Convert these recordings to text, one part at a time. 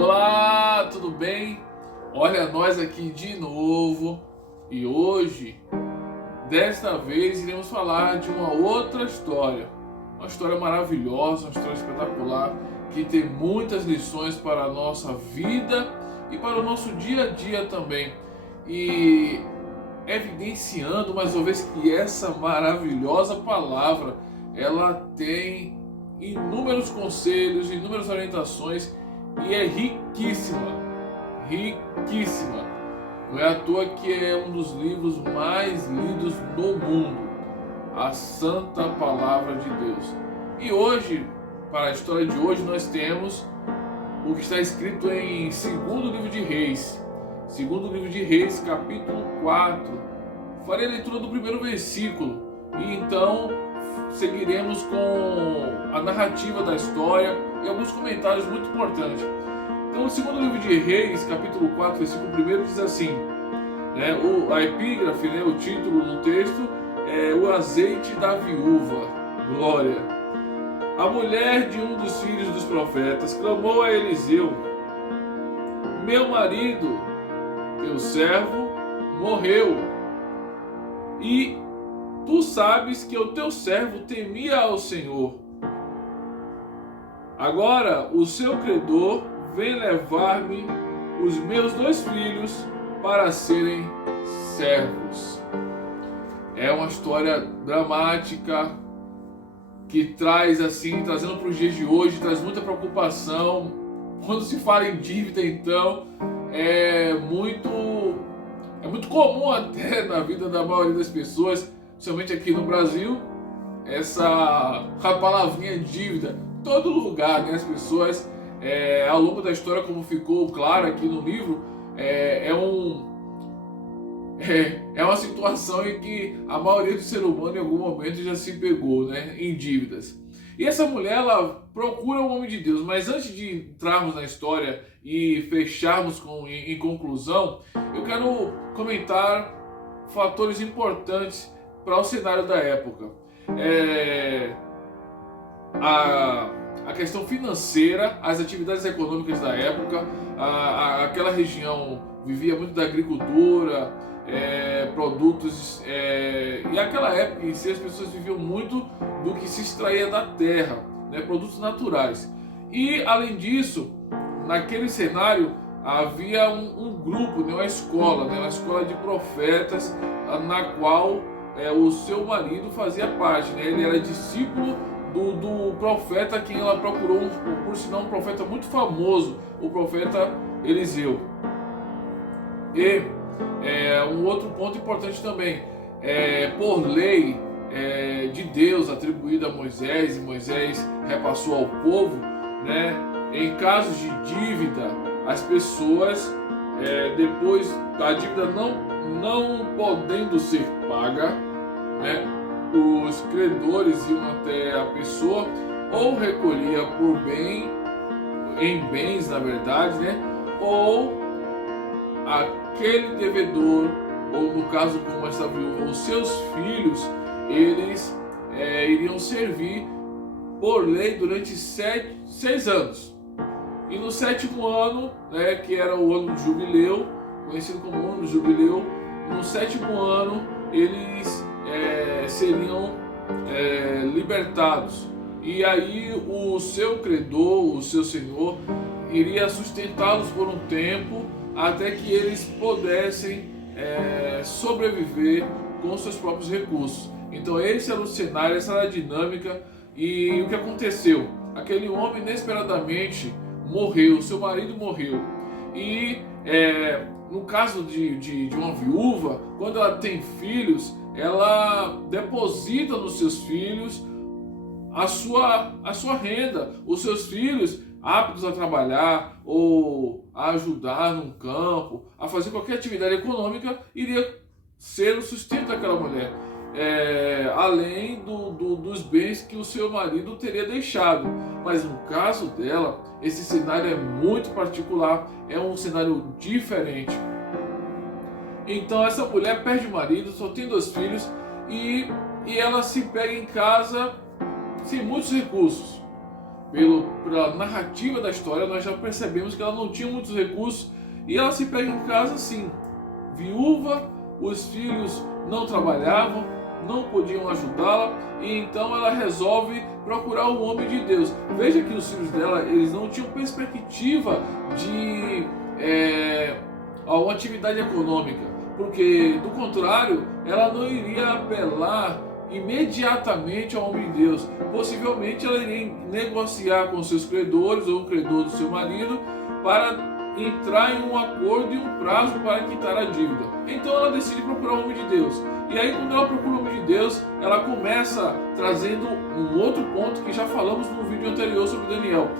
Olá, tudo bem? Olha nós aqui de novo e hoje, desta vez, iremos falar de uma outra história. Uma história maravilhosa, uma história espetacular que tem muitas lições para a nossa vida e para o nosso dia a dia também. E evidenciando mais uma vez que essa maravilhosa palavra ela tem inúmeros conselhos, inúmeras orientações e é riquíssima, riquíssima. Não é à toa que é um dos livros mais lidos no mundo, a Santa Palavra de Deus. E hoje, para a história de hoje, nós temos o que está escrito em segundo livro de Reis. Segundo livro de Reis, capítulo 4. Farei a leitura do primeiro versículo e então seguiremos com a narrativa da história e alguns comentários muito importantes. Então, o segundo livro de Reis, capítulo 4, versículo 1 diz assim, a epígrafe, o título do texto é o azeite da viúva. Glória! A mulher de um dos filhos dos profetas clamou a Eliseu: meu marido, teu servo, morreu, e tu sabes que o teu servo temia ao Senhor. Agora o seu credor vem levar-me os meus 2 filhos para serem servos. É uma história dramática que traz assim, trazendo para os dias de hoje, traz muita preocupação. Quando se fala em dívida, então, é muito comum até na vida da maioria das pessoas, principalmente aqui no Brasil, a palavrinha dívida, em todo lugar, as pessoas, ao longo da história, como ficou claro aqui no livro, é uma situação em que a maioria do ser humano em algum momento já se pegou, em dívidas. E essa mulher, ela procura o homem de Deus, mas antes de entrarmos na história e fecharmos em conclusão, eu quero comentar fatores importantes para o cenário da época. A questão financeira, as atividades econômicas da época, aquela região vivia muito da agricultura, produtos, e aquela época em si as pessoas viviam muito do que se extraía da terra, produtos naturais. E além disso, naquele cenário havia um grupo, uma escola de profetas, na qual o seu marido fazia parte, ele era discípulo do profeta a quem ela procurou, por sinal um profeta muito famoso, o profeta Eliseu. E um outro ponto importante também, por lei de Deus atribuída a Moisés, e Moisés repassou ao povo, em casos de dívida, as pessoas, depois da dívida não podendo ser paga, os credores iam até a pessoa, ou recolhia em bens, na verdade, ou aquele devedor, ou no caso como essa viúva, os seus filhos, eles iriam servir por lei durante 6 anos. E no 7º ano, que era o ano do jubileu, conhecido como ano do jubileu, no 7º ano eles seriam libertados. E aí o seu credor, o seu senhor, iria sustentá-los por um tempo até que eles pudessem sobreviver com seus próprios recursos. Então esse era o cenário, essa era a dinâmica. E o que aconteceu? Aquele homem inesperadamente morreu, seu marido morreu. E no caso de uma viúva, quando ela tem filhos, ela deposita nos seus filhos a sua renda. Os seus filhos, aptos a trabalhar ou a ajudar num campo, a fazer qualquer atividade econômica, iria ser o sustento daquela mulher, além dos bens que o seu marido teria deixado. Mas no caso dela, esse cenário é muito particular, é um cenário diferente. Então essa mulher perde o marido, só tem 2 filhos, e ela se pega em casa sem muitos recursos. pela narrativa da história, nós já percebemos que ela não tinha muitos recursos e ela se pega em casa assim, viúva, os filhos não trabalhavam, não podiam ajudá-la, e então ela resolve procurar o homem de Deus. Veja que os filhos dela, eles não tinham perspectiva de uma atividade econômica, porque do contrário, ela não iria apelar imediatamente ao homem de Deus. Possivelmente ela iria negociar com seus credores ou o credor do seu marido para entrar em um acordo e um prazo para quitar a dívida. Então ela decide procurar o homem de Deus. E aí, quando ela procura o homem de Deus, ela começa trazendo um outro ponto que já falamos no vídeo anterior sobre Daniel: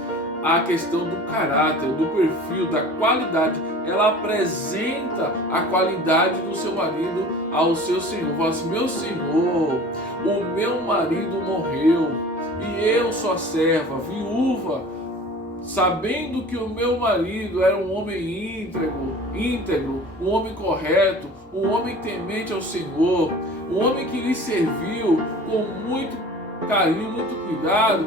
a questão do caráter, do perfil, da qualidade. Ela apresenta a qualidade do seu marido ao seu senhor. Fala assim: meu senhor, o meu marido morreu e eu sou a serva, viúva, sabendo que o meu marido era um homem íntegro, um homem correto, um homem temente ao Senhor, um homem que lhe serviu com muito carinho, muito cuidado.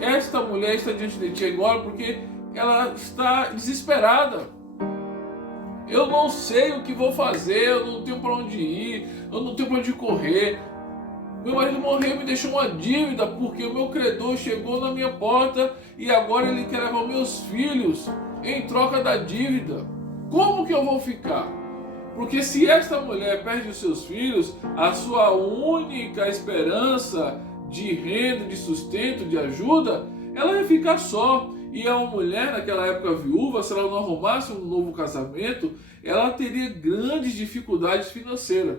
Esta mulher está diante de ti agora porque ela está desesperada. Eu não sei o que vou fazer, eu não tenho para onde ir, eu não tenho para onde correr. Meu marido morreu e me deixou uma dívida porque o meu credor chegou na minha porta e agora ele quer levar meus filhos em troca da dívida. Como que eu vou ficar? Porque se esta mulher perde os seus filhos, a sua única esperança de renda, de sustento, de ajuda, ela ia ficar só. E a mulher naquela época viúva, se ela não arrumasse um novo casamento, ela teria grandes dificuldades financeiras.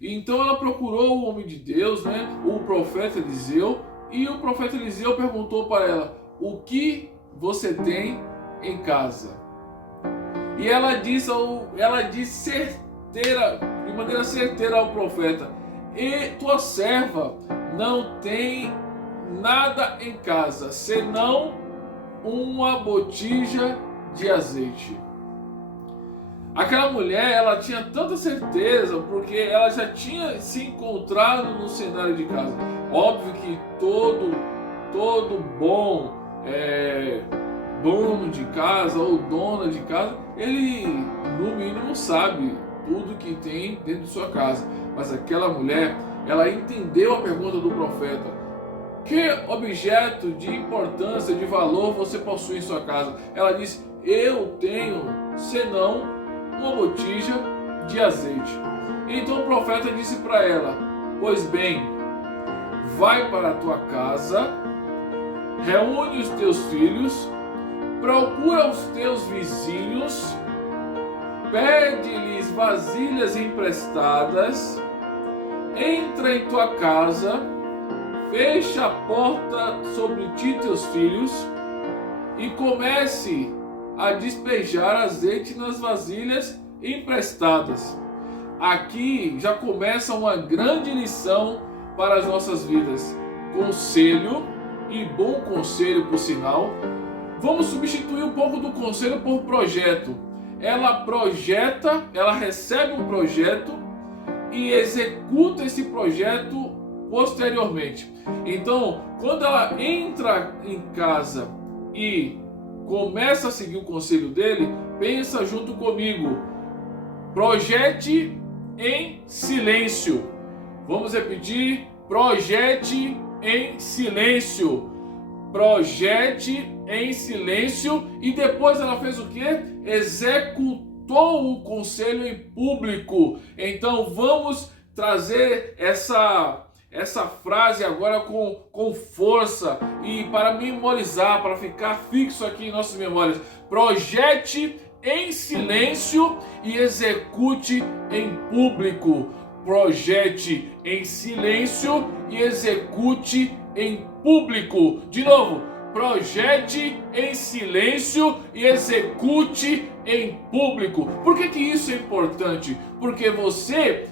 Então ela procurou o homem de Deus, o profeta Eliseu, e o profeta Eliseu perguntou para ela: o que você tem em casa? E ela disse de maneira certeira ao profeta: e tua serva não tem nada em casa, senão uma botija de azeite. Aquela mulher, ela tinha tanta certeza, porque ela já tinha se encontrado no cenário de casa. Óbvio que todo bom dono de casa ou dona de casa, ele no mínimo sabe tudo que tem dentro de sua casa. Mas aquela mulher, ela entendeu a pergunta do profeta: que objeto de importância, de valor você possui em sua casa? Ela disse: eu tenho, senão uma botija de azeite. Então o profeta disse para ela: pois bem, vai para a tua casa, reúne os teus filhos, procura os teus vizinhos, pede-lhes vasilhas emprestadas, entra em tua casa, fecha a porta sobre ti e teus filhos e comece a despejar azeite nas vasilhas emprestadas. Aqui já começa uma grande lição para as nossas vidas. Conselho, e bom conselho por sinal. Vamos substituir um pouco do conselho por projeto. Ela projeta, ela recebe um projeto e executa esse projeto posteriormente. Então, quando ela entra em casa e começa a seguir o conselho dele, pensa junto comigo: projete em silêncio. Vamos repetir: projete em silêncio. Projete em silêncio. E depois ela fez o quê? Executou o conselho em público. Então vamos trazer essa frase agora com força e para memorizar, para ficar fixo aqui em nossas memórias. Projete em silêncio e execute em público. Projete em silêncio e execute em público. De novo: projete em silêncio e execute em público. Por que isso é importante? Porque você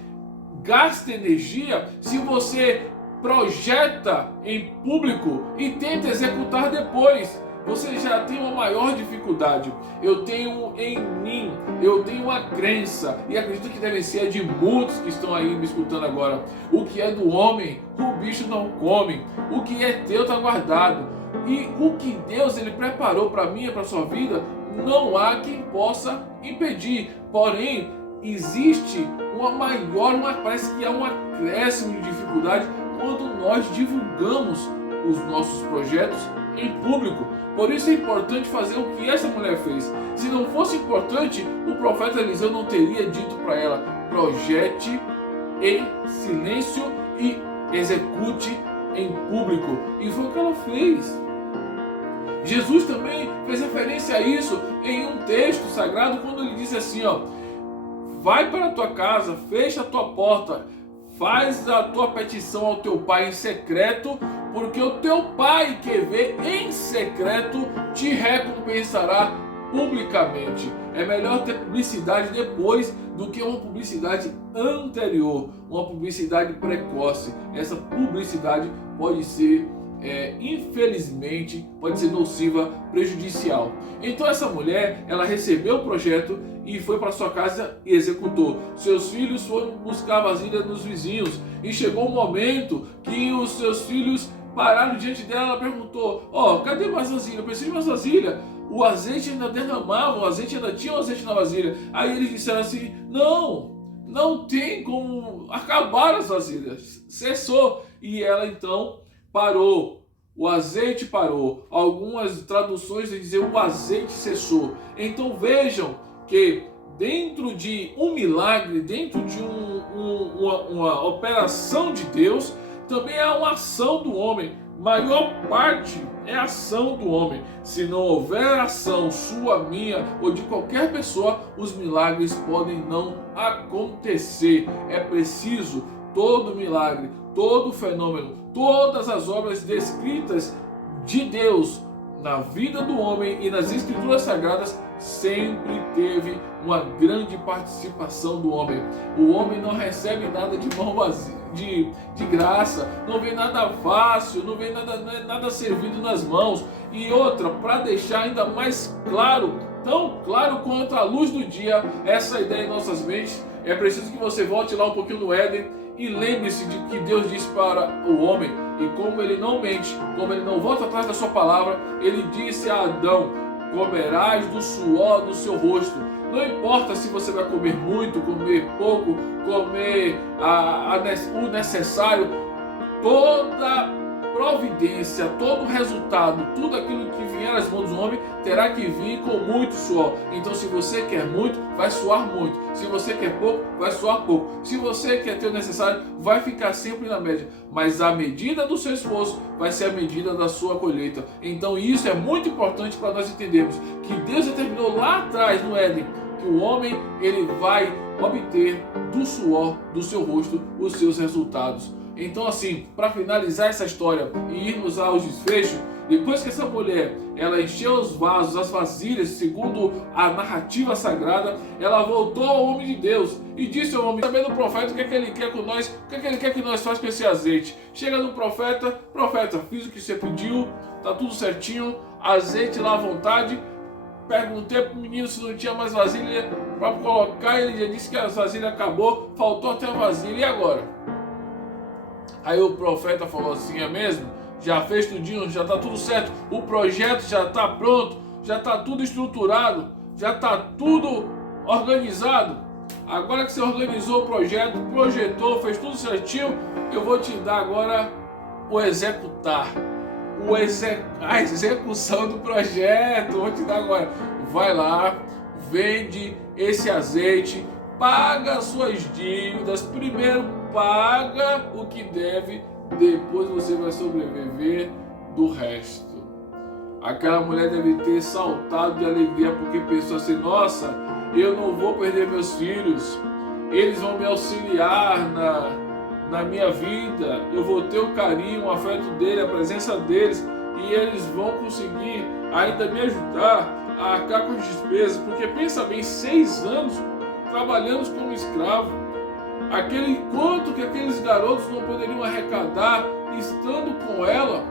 gasta energia se você projeta em público e tenta executar depois. Você já tem uma maior dificuldade. Eu tenho em mim, eu tenho uma crença, e acredito que deve ser a de muitos que estão aí me escutando agora: o que é do homem, o bicho não come. O que é teu está guardado. E o que Deus ele preparou para mim e para a sua vida, não há quem possa impedir. Porém, existe parece que há um acréscimo de dificuldade quando nós divulgamos os nossos projetos em público. Por isso é importante fazer o que essa mulher fez. Se não fosse importante, o profeta Eliseu não teria dito para ela: projete em silêncio e execute em público. E foi o que ela fez. Jesus também fez referência a isso em um texto sagrado, quando ele disse assim, vai para a tua casa, fecha a tua porta, faz a tua petição ao teu pai em secreto, porque o teu pai que vê em secreto te recompensará publicamente. É melhor ter publicidade depois do que uma publicidade anterior, uma publicidade precoce. Essa publicidade pode ser, infelizmente, pode ser nociva, prejudicial. Então essa mulher, ela recebeu o projeto e foi para sua casa e executou. Seus filhos foram buscar vasilha nos vizinhos e chegou um momento que os seus filhos pararam diante dela. Ela perguntou: cadê mais vasilha? Eu preciso de mais vasilha. O azeite ainda derramava, o azeite ainda tinha o azeite na vasilha. Aí eles disseram assim: não tem como acabar as vasilhas, cessou. E ela então parou, o azeite parou. Algumas traduções dizem o azeite cessou. Então vejam que dentro de um milagre, dentro de uma operação de Deus, também há uma ação do homem. Maior parte é a ação do homem. Se não houver ação sua, minha ou de qualquer pessoa, os milagres podem não acontecer. É preciso todo milagre, todo fenômeno, todas as obras descritas de Deus na vida do homem e nas escrituras sagradas sempre teve uma grande participação do homem. O homem não recebe nada de mão vazia, de graça, não vem nada fácil, não vem nada servido nas mãos. E outra, para deixar ainda mais claro, tão claro quanto a luz do dia, essa ideia em nossas mentes, é preciso que você volte lá um pouquinho no Éden e lembre-se de que Deus disse para o homem, e como ele não mente, como ele não volta atrás da sua palavra, ele disse a Adão: comerás do suor do seu rosto. Não importa se você vai comer muito, comer pouco, comer o necessário, toda providência, todo resultado, tudo aquilo que vier às mãos do homem terá que vir com muito suor. Então, se você quer muito, vai suar muito. Se você quer pouco, vai suar pouco. Se você quer ter o necessário, vai ficar sempre na média. Mas a medida do seu esforço vai ser a medida da sua colheita. Então, isso é muito importante para nós entendermos que Deus determinou lá atrás no Éden que o homem ele vai obter do suor do seu rosto os seus resultados. Então, assim, para finalizar essa história e irmos aos desfechos, depois que essa mulher ela encheu os vasos, as vasilhas, segundo a narrativa sagrada, ela voltou ao homem de Deus e disse ao homem, sabendo o profeta, o que é que ele quer com nós, o que é que ele quer que nós façamos com esse azeite. Chega no profeta: profeta, fiz o que você pediu, tá tudo certinho, azeite lá à vontade. Perguntei para o menino se não tinha mais vasilha para colocar, ele já disse que a vasilha acabou, faltou até a vasilha, e agora? Aí o profeta falou assim: é mesmo? Já fez tudinho, já está tudo certo, o projeto já está pronto, já está tudo estruturado, já está tudo organizado. Agora que você organizou o projeto, projetou, fez tudo certinho, eu vou te dar agora o executar, a execução do projeto. Vou te dar agora. Vai lá, vende esse azeite, paga as suas dívidas, primeiro paga o que deve, depois você vai sobreviver do resto. Aquela mulher deve ter saltado de alegria, porque pensou assim: nossa, eu não vou perder meus filhos, eles vão me auxiliar na minha vida, eu vou ter o carinho, o afeto dele, a presença deles, e eles vão conseguir ainda me ajudar a arcar com as despesas, porque pensa bem, 6 anos trabalhando como escravo, quanto que aqueles garotos não poderiam arrecadar estando com ela,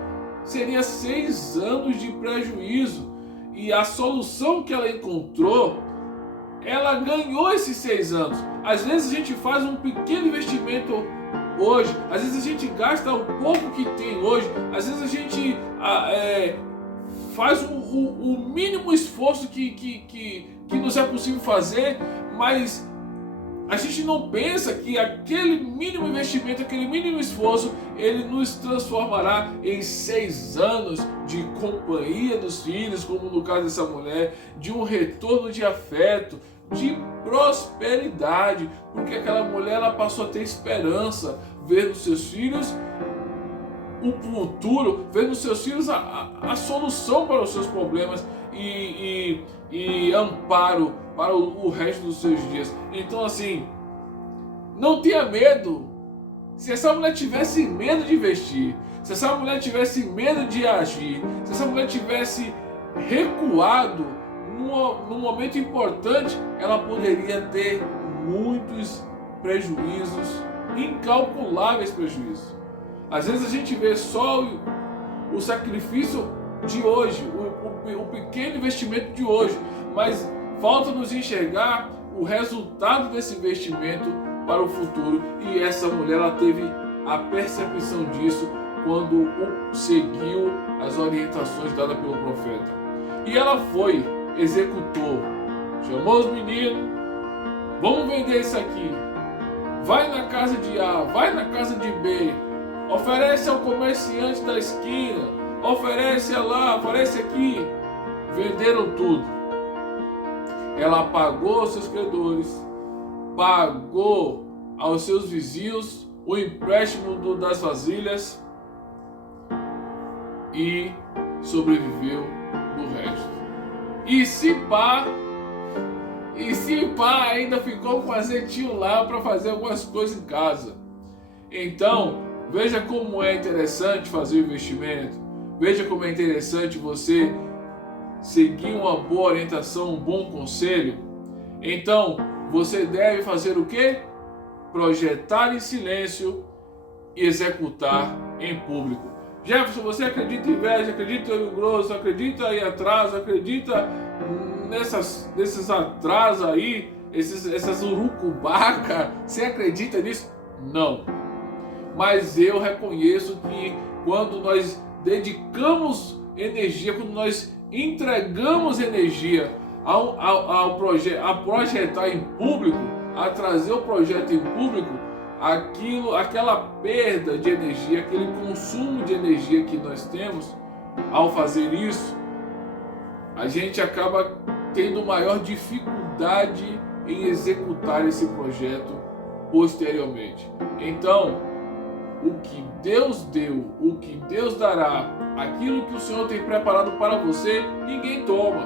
seria 6 anos de prejuízo. E a solução que ela encontrou, ela ganhou esses 6 anos. Às vezes a gente faz um pequeno investimento hoje, às vezes a gente gasta o pouco que tem hoje, às vezes a gente faz o mínimo esforço que nos é possível fazer, mas a gente não pensa que aquele mínimo investimento, aquele mínimo esforço, ele nos transformará em 6 anos de companhia dos filhos, como no caso dessa mulher, de um retorno de afeto, de prosperidade, porque aquela mulher ela passou a ter esperança, ver nos seus filhos o futuro, ver nos seus filhos a solução para os seus problemas e amparo para o resto dos seus dias. Então assim, não tenha medo. Se essa mulher tivesse medo de investir, se essa mulher tivesse medo de agir, se essa mulher tivesse recuado num momento importante, ela poderia ter muitos prejuízos, incalculáveis prejuízos. Às vezes a gente vê só o sacrifício de hoje, o pequeno investimento de hoje, mas falta nos enxergar o resultado desse investimento para o futuro. E essa mulher ela teve a percepção disso quando seguiu as orientações dadas pelo profeta. E ela foi, executou, chamou os meninos, vamos vender isso aqui, vai na casa de A, vai na casa de B, oferece ao comerciante da esquina, oferece lá, oferece aqui. Venderam tudo. Ela pagou aos seus credores, pagou aos seus vizinhos o empréstimo das vasilhas e sobreviveu do resto. E se pá, ainda ficou com azeitinho lá para fazer algumas coisas em casa. Então, veja como é interessante fazer o investimento. Veja como é interessante você seguir uma boa orientação, um bom conselho. Então, você deve fazer o quê? Projetar em silêncio e executar em público. Jefferson, você acredita em inveja, acredita em olho grosso, acredita em atraso, acredita nesses atrasos aí, essas urucubaca? Você acredita nisso? Não. Mas eu reconheço que quando nós dedicamos energia, quando nós entregamos energia a projetar em público, a trazer o projeto em público, aquela perda de energia, aquele consumo de energia que nós temos ao fazer isso, a gente acaba tendo maior dificuldade em executar esse projeto posteriormente. Então, o que Deus deu, o que Deus dará, aquilo que o Senhor tem preparado para você, ninguém toma.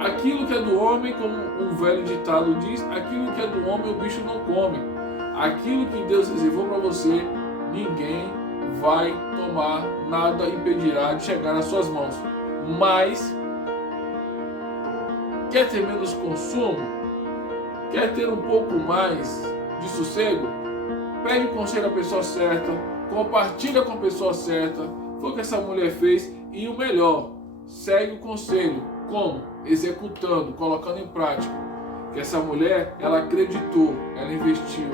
Aquilo que é do homem, como um velho ditado diz, aquilo que é do homem o bicho não come. Aquilo que Deus reservou para você, ninguém vai tomar, nada impedirá de chegar nas suas mãos. Mas, quer ter menos consumo? Quer ter um pouco mais de sossego? Pegue o conselho da pessoa certa, compartilha com a pessoa certa. Foi o que essa mulher fez e o melhor, segue o conselho. Como? Executando, colocando em prática. Que essa mulher, ela acreditou, ela investiu,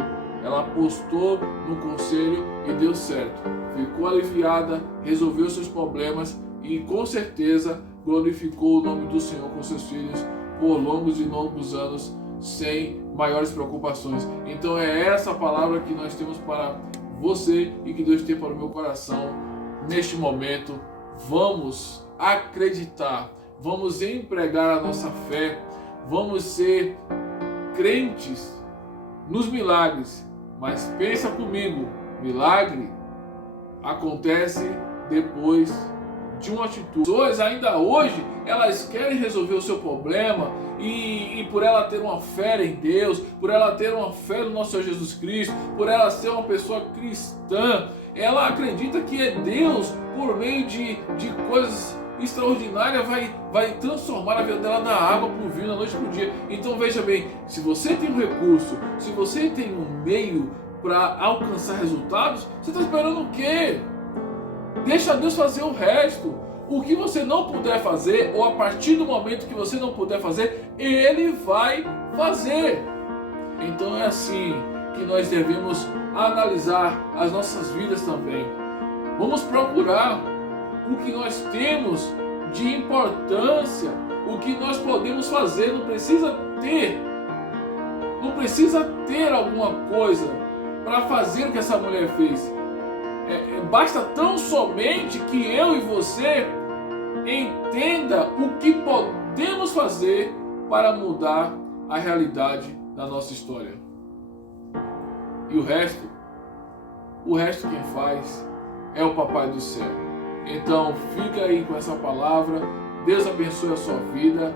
ela apostou no conselho e deu certo. Ficou aliviada, resolveu seus problemas e com certeza glorificou o nome do Senhor com seus filhos por longos e longos anos, sem maiores preocupações. Então é essa palavra que nós temos para você e que Deus tem para o meu coração neste momento. Vamos acreditar, vamos empregar a nossa fé, vamos ser crentes nos milagres. Mas pensa comigo, milagre acontece depois de uma atitude. Pessoas ainda hoje, elas querem resolver o seu problema e por ela ter uma fé em Deus, por ela ter uma fé no nosso Senhor Jesus Cristo, por ela ser uma pessoa cristã, ela acredita que é Deus, por meio de coisas extraordinárias, vai transformar a vida dela da água para o vinho, da noite para o dia. Então veja bem, se você tem um recurso, se você tem um meio para alcançar resultados, você está esperando o quê? Deixa Deus fazer o resto. O que você não puder fazer, ou a partir do momento que você não puder fazer, Ele vai fazer. Então é assim, que nós devemos analisar as nossas vidas também. Vamos procurar o que nós temos de importância, o que nós podemos fazer. Não precisa ter alguma coisa para fazer o que essa mulher fez. Basta tão somente que eu e você entenda o que podemos fazer para mudar a realidade da nossa história. E o resto quem faz é o Papai do Céu. Então fica aí com essa palavra. Deus abençoe a sua vida.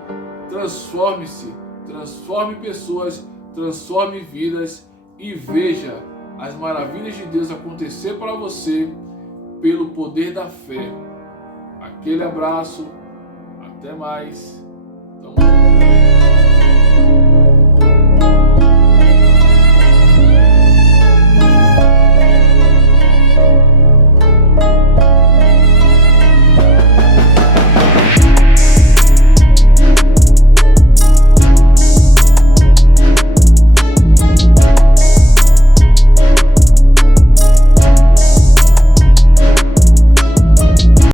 Transforme-se, transforme pessoas, transforme vidas e veja as maravilhas de Deus acontecer para você pelo poder da fé. Aquele abraço, até mais.